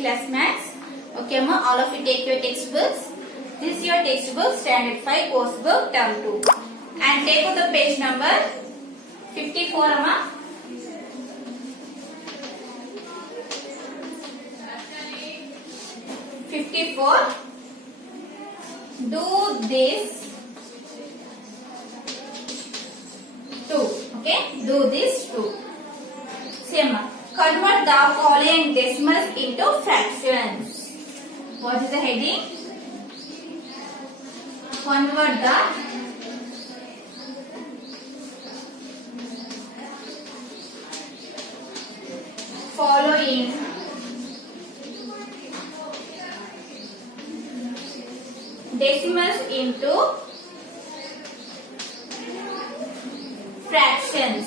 class maths. Okay, amma, all of you take your textbooks. This is your textbook, standard 5, course book, term 2. And take out the page number 54, amma. Do this too. Okay, do this too. Same. Convert the following decimals into fractions. What is the heading? Convert the following decimals into fractions.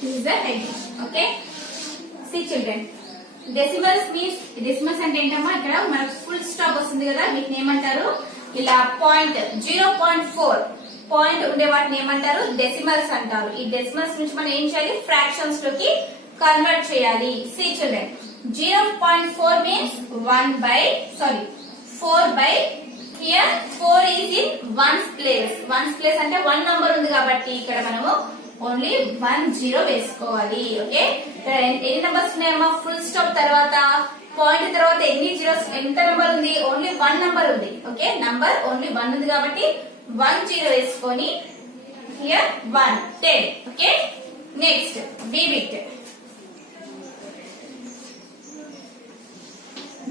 This is the heading. Okay. See children. Decimals means decimals అంటే ఏంటమ్మా ఇక్కడ మనకు full stop వస్తుంది కదా వీటిని ఏమంటారు ఇలా పాయింట్ 0.4 పాయింట్ ఉండే వాటిని ఏమంటారు డెసిమల్స్ అంటారు. ఈ డెసిమల్స్ నుంచి మనం ఏం చేయాలి ఫ్రాక్షన్స్ లోకి కన్వర్ట్ చేయాలి. See children 0.4 means 4 by here 4 is in ones place. Ones place అంటే 1 నంబర్ ఉంది కాబట్టి ఇక్కడ మనము ఓన్లీ 10 వేసుకోవాలి. ఓకే, ఇక్కడ ఎన్ని నంబర్స్ ఉన్నాయమ్మా ఫుల్ స్టాప్ తర్వాత పాయింట్ తర్వాత ఎన్ని జీరోస్ ఎంత నంబర్ ఉంది ఓన్లీ 1 నంబర్ ఉంది. ఓకే, నంబర్ ఓన్లీ 1 ఉంది కాబట్టి 10 వేసుకొని here 1 10. Okay, next B bit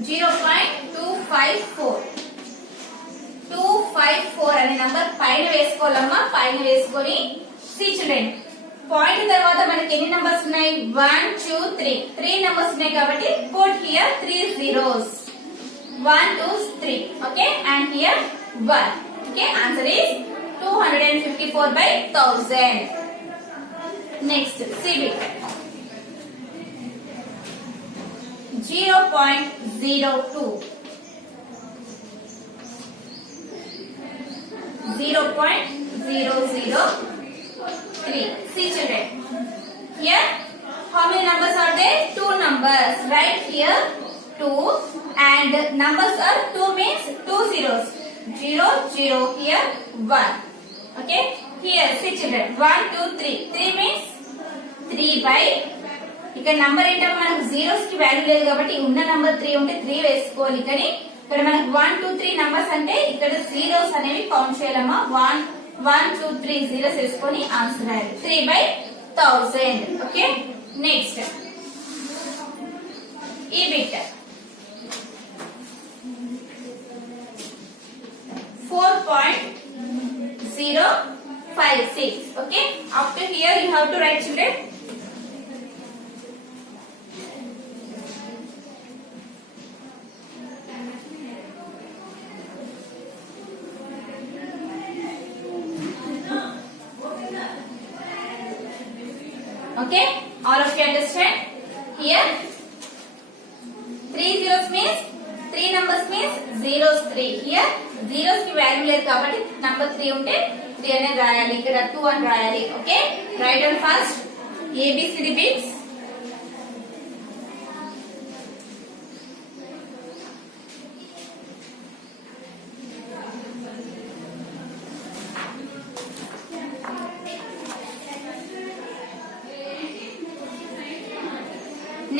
254 అనే నంబర్ పైన వేసుకోవాలమ్మా. పైన వేసుకొని సి చిల్డ్రన్ పాయింట్ తర్వాత మనకి ఎన్ని నంబర్స్ ఉన్నాయి 1 2 3 నంబర్స్ ఉన్నాయి కాబట్టి put here 3 zeros 1 2 3. Okay, and here 1. Okay, answer is 254 by 1000. Next C bit 0.02 0.003. See children, here how many numbers are there? 2 numbers. Write here 2 and numbers are 2 means 2 zeros. 0 0 here 1. Okay, here see children 1 2 3. 3 means 3 by ఇక్కడ నంబర్ ఏంటంటే మనకు జీరోస్ కి వాల్యూ లేదు కాబట్టి ఉన్న నంబర్ 3 ఉంటే 3 వేసుకోవాలి. కానీ ఇక్కడ మనకు 1 2 3 నంబర్స్ అంటే ఇక్కడ జీరోస్ అనేవి కౌంట్ చేయాలమ్మా. 1 1 2 3 జీరోస్ వేసుకొని ఆన్సర్ రాయాలి. 3 by 1000. ఓకే, నెక్స్ట్ ఈ బిట్ 4.056. Okay, up to here you have to write children. Okay, all of you understand? Here 3 zeros means 3 numbers means zeros 3. Here zeros ki value లేదు కాబట్టి number 3 ఉంటే 3 అనే రాయాలి. ఇక్కడ 2 అని రాయాలి. Okay, write down first ABCD bits.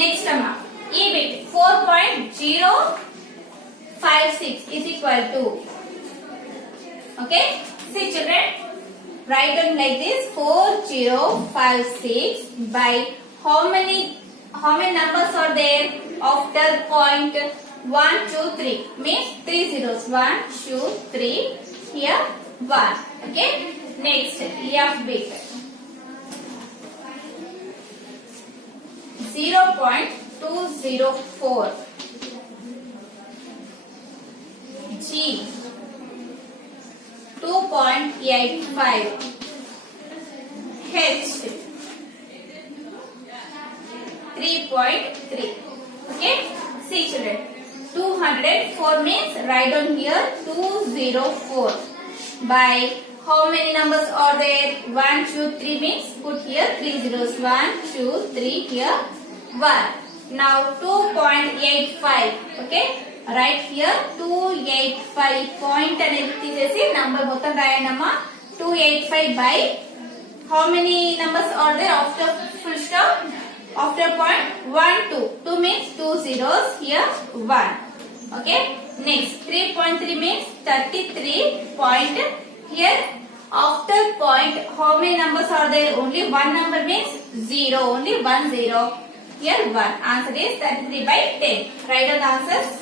Next amma e bit 4.056 is equal to. Okay, see children, write down like this 4056 by how many numbers are there after point 1 2 3 means 3 zeros 1 2 3 here 1. Okay, next F bit 0.204 G 2.85 H 3.3. Okay, see children 204 means write down here 204 by how many numbers are there? 1, 2, 3 means put here 3 zeros. 1, 2, 3 here 1. Now 2.85. Okay. Right here 285 point అనేది తీసేసి నంబర్ మొత్తం రాయండమ్మా. 285 by how many numbers are there after full stop? After point 1, 2. 2 means 2 zeros here 1. Okay. Next 3.3 means 33 point here after point how many numbers are there? Only one number means 0. Only 1 0. Here 1. Answer is 33 by 10. Write down the answers.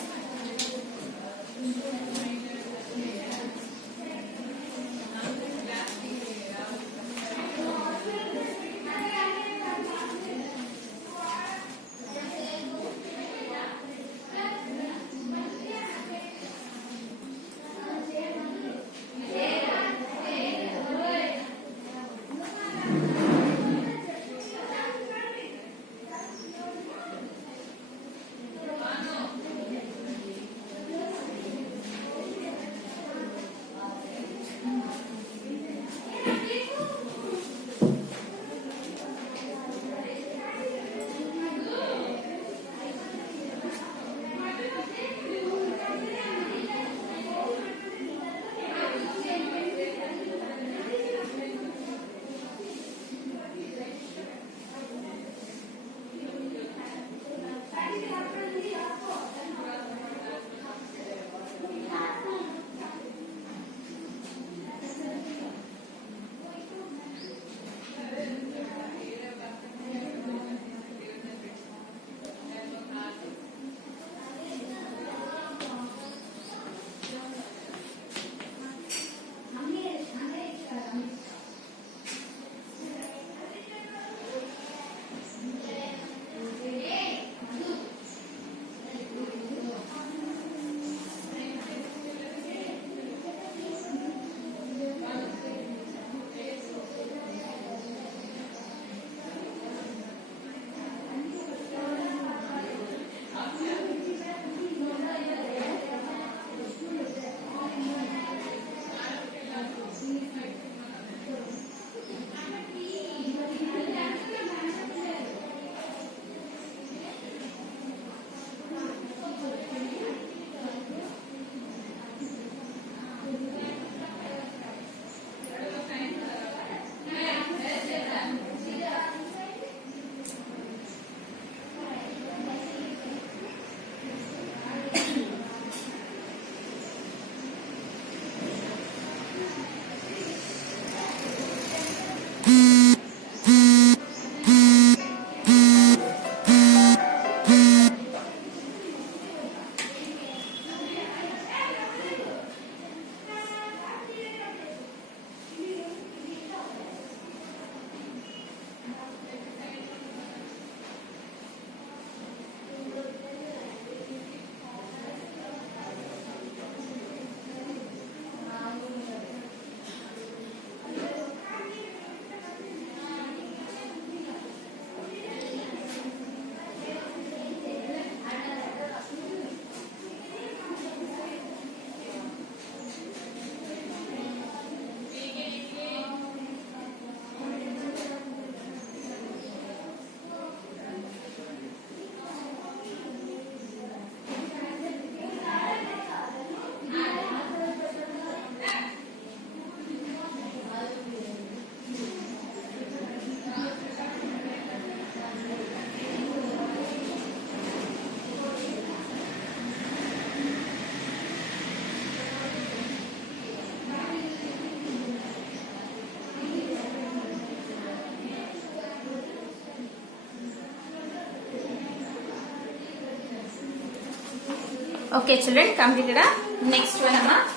Okay, children, completed. Next one, Amma.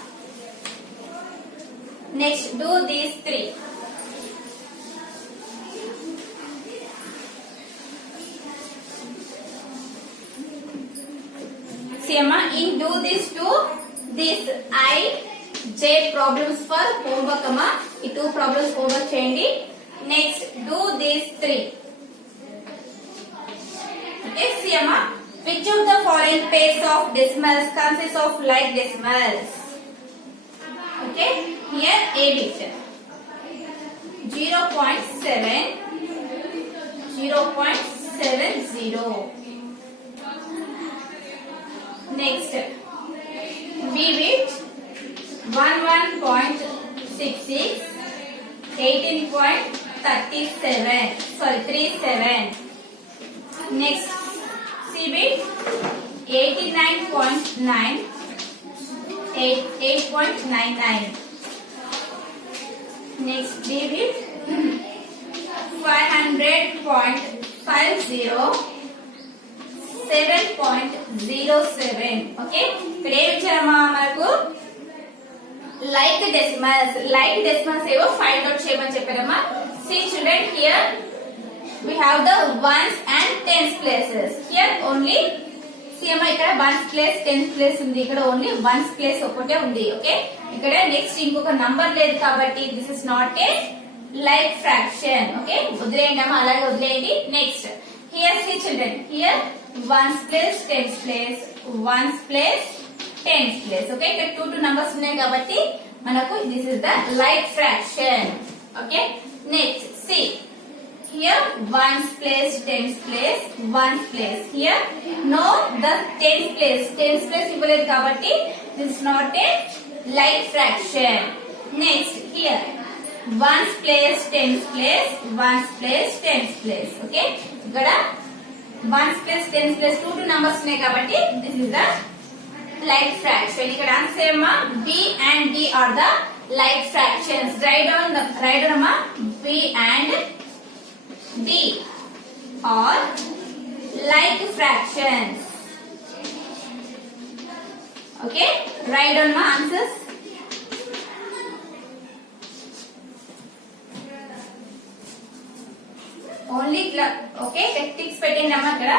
Next, do these three. See, Amma, in do these two, these I, J problems for homework, Amma. These two problems homework cheyandi. Next, do these three. Okay, see, Amma. Which of the following pairs of decimals consists of like decimals? Okay, here A picture. 0.7, 0.70. Next, B bit 11.66, 37. Next, C bit 89.9, 8.99. Next, D bit 500.50, 7.07. ఓకే, ఇక్కడ ఏమి ఇచ్చారమ్మా మనకు like decimals ఏవో find out చేయమని చెప్పారమ్మా. See children, here we have the ones and tens places. Here only see అమ్మా, ఇక్కడ once place tens place ఉంది, ఇక్కడ ఓన్లీ వన్స్ ప్లేస్ ఒకటే ఉంది. ఓకే, ఇక్కడ నెక్స్ట్ ఇంకొక నంబర్ లేదు కాబట్టి this is not a like fraction. ఓకే, వదిలేయండి అమ్మా, అలాగే వదిలేయండి. Next, here see children, here ones place tens place, ones place tens place. Okay, ఇక్కడ టూ నంబర్స్ ఉన్నాయి కాబట్టి మనకు this is the like fraction. Okay, next see here ones place, tens place, ones place. Here no, the tens place ఇవ్వలేదు కాబట్టి this is not a like fraction. Next, here ones place, tens place, ones place, tens place. Okay, ఇక్కడ ones place, tens place two numbers ఉన్నాయి కాబట్టి this is the like fraction. ఇక్కడ ఆన్సర్ ఏమా B and D are the like fractions. Write down అమ్మా, B and D are like fractions. Okay, write down my answers. Only okay, ticks పెట్టండి అమ్మా ఇక్కడ.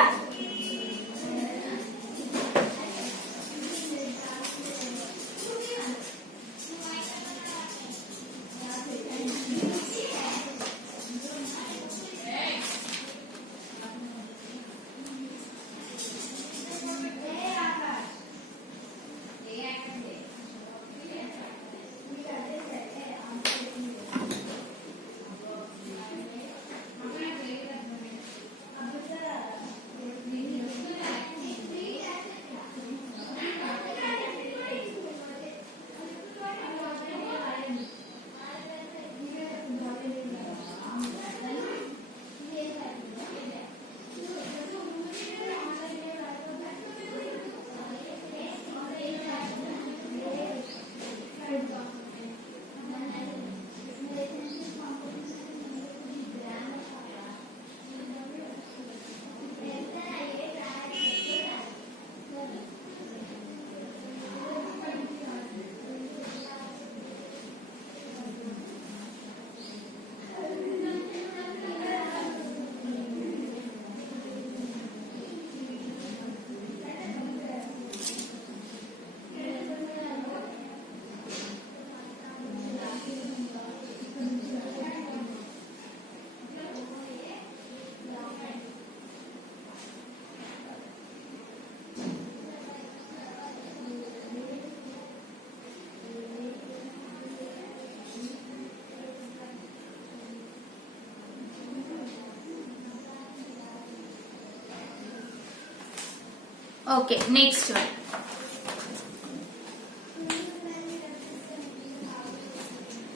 Okay, next one.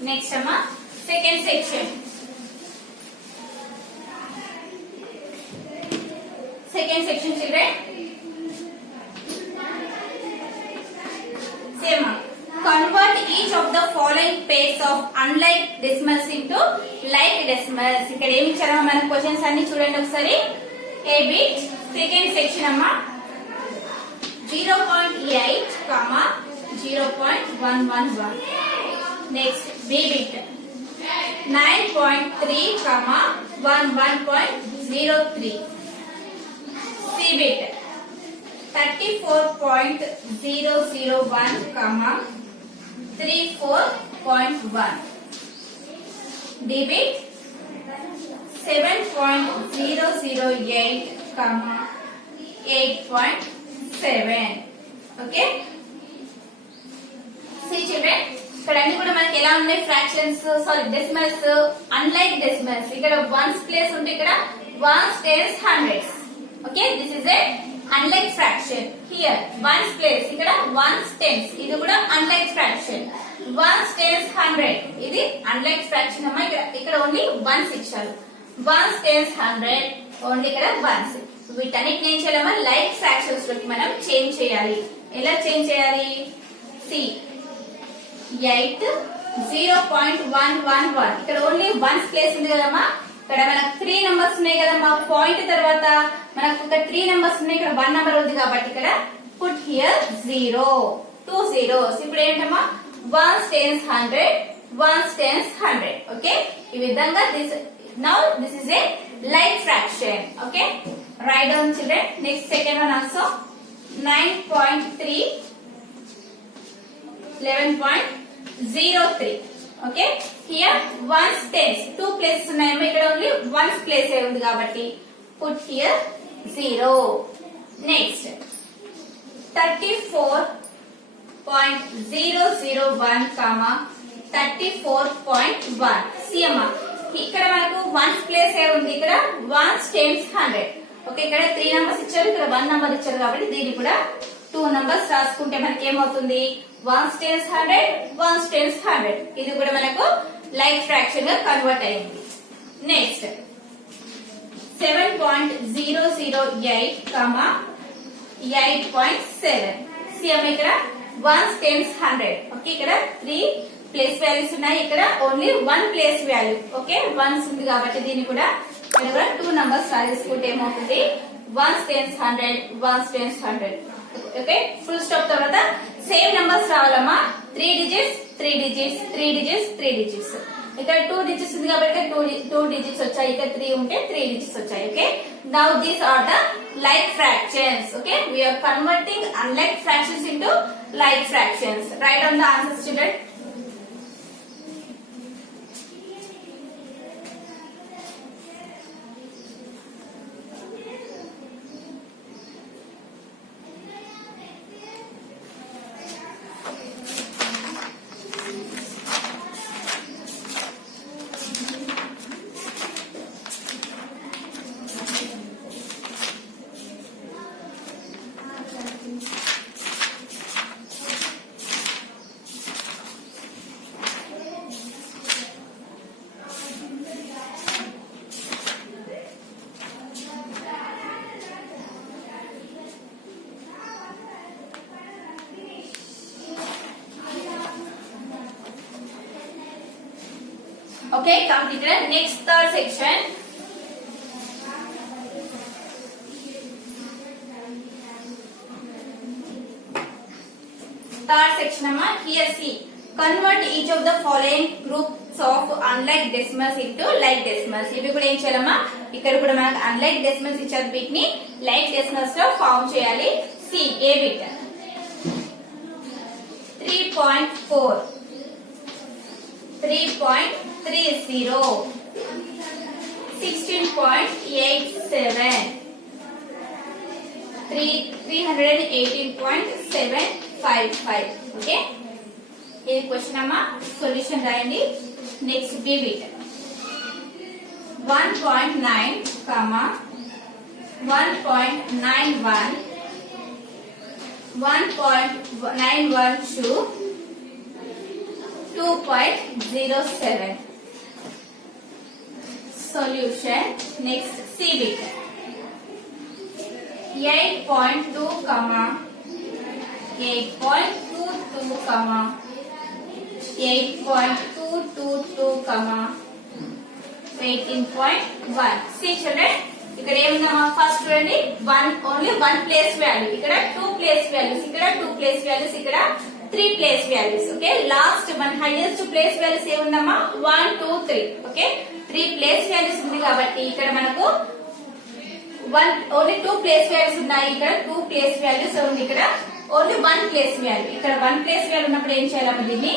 Next amma, second section. Second section children. Same. Convert each of the following pairs of unlike decimals into like decimals. ఇక్కడ ఏమి ఇచ్చారో మన క్వశ్చన్స్ అన్ని చూడండి ఒకసారి. A bit second section అమ్మా 0.8, 0.111. Next, B bit 9.3, 11.03. C bit 34.001, 34.1. D bit 7.008, 8.7. Okay. See children, ఇక్కడ అన్ని కూడా మనకి ఎలా ఉన్నాయి fractions sorry decimals unlike decimals ఇక్కడ వన్స్ ప్లేస్ ఉంటే ఇక్కడ ones tens hundreds okay this is a unlike fraction here ones place ఇక్కడ వన్స్ టెన్స్ ఇది కూడా unlike fraction once tens hundred ఇది అన్లైక్ ఫ్రాక్షన్ అమ్మా ఇక్కడ ఓన్లీ వన్స్ ఇచ్చారు వన్స్ టెన్స్ హండ్రెడ్ ఓన్లీ ఇక్కడ వన్స్ వీటన్నిటిని ఏం చేయాలమ్మా లైక్ ఫ్రాక్షన్స్ లోకి మనం చేంజ్ చేయాలి ఎలా చేంజ్ చేయాలి సి 8 0.111 ఇక్కడ ఓన్లీ వన్స్ ప్లేస్ ఉంది కదమ్మా ఇక్కడ మనకు 3 నంబర్స్ ఉన్నాయి కదమ్మా పాయింట్ తర్వాత మనకు ఒక 3 నంబర్స్ ఉన్నాయి ఇక్కడ 1 నంబర్ ఉంది కాబట్టి ఇక్కడ పుట్ హియర్ 0 2 zeros ఇప్పుడు ఏంటమ్మా once tens hundred ones tens hundred okay ఈ విధంగా now this is a like fraction okay write down children next second one also 9.3 11.03 okay here ones tens two places ఉన్నాయమ్మ ఇక్కడ ఓన్లీ వన్స్ ప్లేస్ ఏ ఉంది కాబట్టి put here 0 next 34.001 comma 34.1 see amma ఇక్కడ మనకు ones place ఏ ఉంది ఇక్కడ వన్స్ టెన్స్ హండ్రెడ్ ఓకే ఇక్కడ 3 నంబర్స్ ఇచ్చారు ఇక్కడ 1 నంబర్ ఇచ్చారు కాబట్టి దీన్ని కూడా 2 నంబర్స్ రాసుకుంటే మనకి ఏమవుతుంది ones tens hundred ones tens hundred ఇది కూడా మనకు లైక్ ఫ్రాక్షన్ గా కన్వర్ట్ అయింది నెక్స్ట్ 7.008 కామా 8.7 సిఎం ఇక్కడ వన్స్ టెన్స్ హండ్రెడ్ ఓకే ఇక్కడ 3 ప్లేస్ వాల్యూస్ ఉన్నాయి ఇక్కడ only 1 place value okay ones ఉంది కాబట్టి దీన్ని కూడా 2 నంబర్స్ రాసుకుంటే ఏమవుతుంది ones tens hundred ones tens hundred okay full stop తర్వాత సేమ్ నంబర్స్ రావాలమ్మా 3 డిజిట్స్ 3 డిజిట్స్ 3 డిజిట్స్ 3 డిజిట్స్ ఇక్కడ 2 డిజిట్స్ ఉంది కాబట్టి 2 డిజిట్స్ వచ్చాయి ఇక్కడ 3 ఉంటే 3 డిజిట్స్ వచ్చాయి okay now these are the like fractions okay we are converting unlike fractions into like fractions write down the answers children okay completed next third section amma here see convert each of the following groups of unlike decimals into like decimals ఇవి కూడా ఏం చేయాలమ్మా ఇక్కడ కూడా మనకు unlike decimals ఇచ్చారు వీటిని like decimals లో ఫార్మ్ చేయాలి సి ఏ బిట్ 3.4 3.30 16.87 318.755 ఓకే ఇది క్వశ్చన్ అమ్మా సొల్యూషన్ రాయండి నెక్స్ట్ బి బిట్ 1.9 కామా 1.91 1.91 to 2.07 solution next C bit 8.2 comma 8.22 comma 8.222 comma 18.1 see children ఇక్కడ ఏముందమ్మా ఫస్ట్ చూడండి ఓన్లీ 1 ప్లేస్ వాల్యూ ఇక్కడ 2 ప్లేస్ వాల్యూస్ ఇక్కడ 2 ప్లేస్ వాల్యూస్ ఇక్కడ 3 place values okay last one highest place values ఏముందమ్మా 1 2 3 ఓకే 3 ప్లేస్ వాల్యూస్ ఉంది కాబట్టి ఇక్కడ మనకు ఓన్లీ 2 ప్లేస్ వాల్యూస్ ఉన్నాయి ఇక్కడ 2 ప్లేస్ వాల్యూస్ ఉంది ఇక్కడ ఓన్లీ 1 ప్లేస్ వాల్యూ ఇక్కడ 1 ప్లేస్ వాల్యూ ఉన్నప్పుడు ఏం చేయాలమ్మా దీన్ని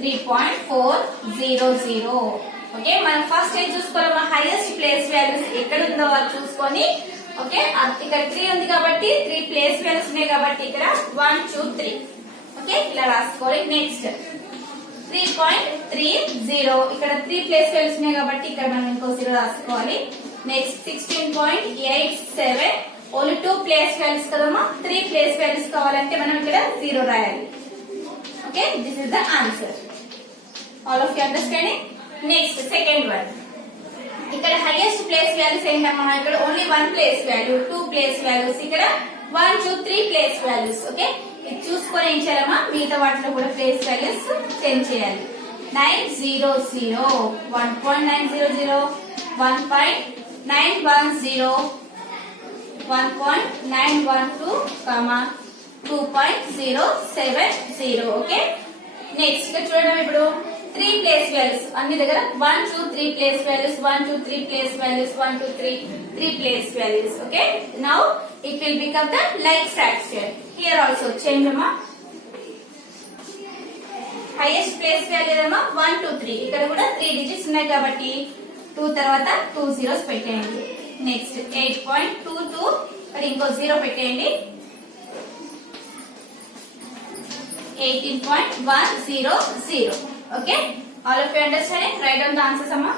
3.400 ఓకే మనం ఫస్ట్ ఏం చూసుకోవాలమ్మా హైయెస్ట్ ప్లేస్ వాల్యూస్ ఎక్కడ ఉందో అది చూసుకొని ఓకే ఇక్కడ 3 ఉంది కాబట్టి 3 ప్లేస్ వాల్యూస్ ఉన్నాయి కాబట్టి ఇక్కడ 1 2 3 ఓకే ఇలా రాసుకోవాలి నెక్స్ట్ 3.30 ఇక్కడ 3 ప్లేస్ వాల్యూస్ ఉన్నాయి కాబట్టి ఇక్కడ మనం ఇంకో 0 రాసుకోవాలి. నెక్స్ట్ 16.87 ఓన్లీ 2 ప్లేస్ వాల్యూస్ కదమ్మా, 3 ప్లేస్ వాల్యూస్ కావాలంటే మనం ఇక్కడ 0 రాయాలి. Okay, this is the answer. All of you understanding. Next second one, ఇక్కడ హైయెస్ట్ ప్లేస్ వాల్యూస్ ఏంటమ్మా, ఇక్కడ only 1 place value, 2 place values, ఇక్కడ 1 2 3 ప్లేస్ వాల్యూస్. ఓకే, ఇది చూసుకొని ఏం చేయాలమ్మా, మిగతా వాటిలో కూడా ప్లేస్ వాల్యూస్ చేంజ్ చేయాలి. 900 1.900 1.910 1.912 2.070. ఓకే, నెక్స్ట్ ఇక్కడ చూడండి, ఇప్పుడు 3 ప్లేస్ వాల్యూస్ అన్ని దగ్గర 1 2 3 place values 1 2 3 place values 1 2 3 place values. Okay, now it will become the like fraction. Here also change amma, highest place value amma 1 2 3, ఇక్కడ కూడా 3 digits ఉన్నాయి కాబట్టి 2 తర్వాత 2 zeros పెట్టేయండి. నెక్స్ట్ 8.22 ఇక్కడ ఇంకో 0 పెట్టేయండి. 18.100. Okay, all of you understanding? Write down the answers amma.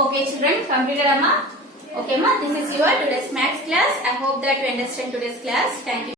Okay children, completed amma. Okay ma, this is your today's maths class. I hope that you understand today's class. Thank you.